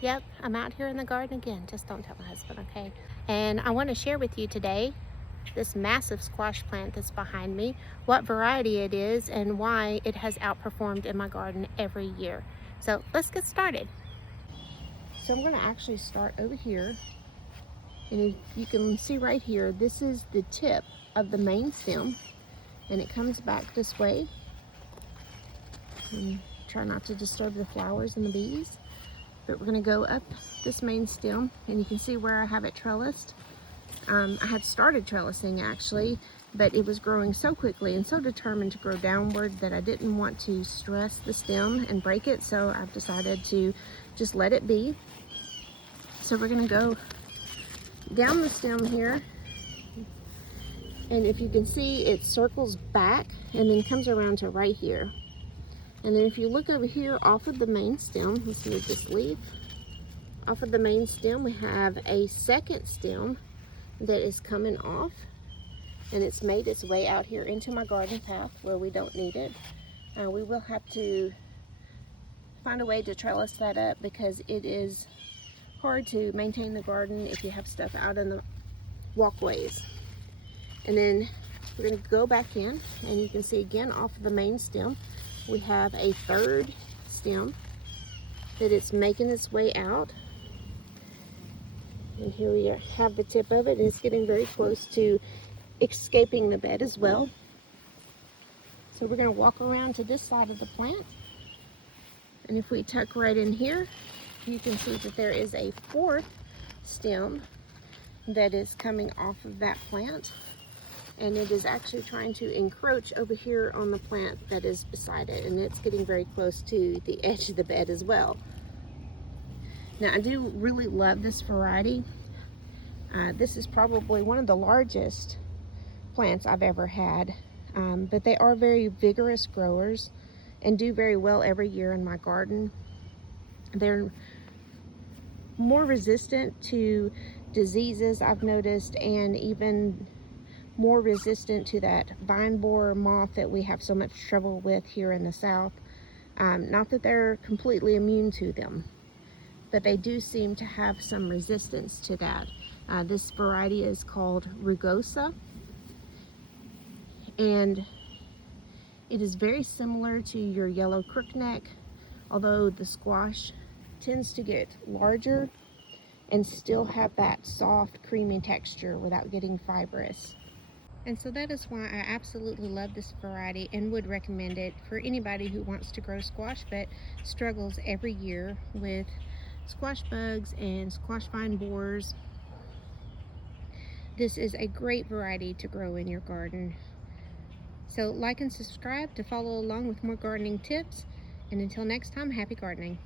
Yep, I'm out here in the garden again. Just don't tell my husband, okay? And I want to share with you today this massive squash plant that's behind me, what variety it is, and why it has outperformed in my garden every year. So let's get started. So I'm going to actually start over here. And if you can see right here, this is the tip of the main stem, and it comes back this way. And try not to disturb the flowers and the bees. But we're going to go up this main stem, and you can see where I have it trellised. I had started trellising actually, but it was growing so quickly and so determined to grow downward that I didn't want to stress the stem and break it, so I've decided to just let it be. So we're going to go down the stem here, and if you can see, it circles back and then comes around to right here. And then if you look over here off of the main stem, let's move this leaf. Off of the main stem, we have a second stem that is coming off, and it's made its way out here into my garden path where we don't need it. We will have to find a way to trellis that up because it is hard to maintain the garden if you have stuff out in the walkways. And then we're going to go back in, and you can see again off of the main stem we have a third stem that it's making its way out. And here we have the tip of it, and it's getting very close to escaping the bed as well. So we're going to walk around to this side of the plant. And if we tuck right in here, you can see that there is a fourth stem that is coming off of that plant. And it is actually trying to encroach over here on the plant that is beside it. And it's getting very close to the edge of the bed as well. Now, I do really love this variety. This is probably one of the largest plants I've ever had, but they are very vigorous growers and do very well every year in my garden. They're more resistant to diseases, I've noticed, and even more resistant to that vine borer moth that we have so much trouble with here in the South. Not that they're completely immune to them, but they do seem to have some resistance to that. This variety is called rugosa, and it is very similar to your yellow crookneck, although the squash tends to get larger and still have that soft, creamy texture without getting fibrous. And so that is why I absolutely love this variety and would recommend it for anybody who wants to grow squash but struggles every year with squash bugs and squash vine borers. This is a great variety to grow in your garden. So like and subscribe to follow along with more gardening tips. And until next time, happy gardening.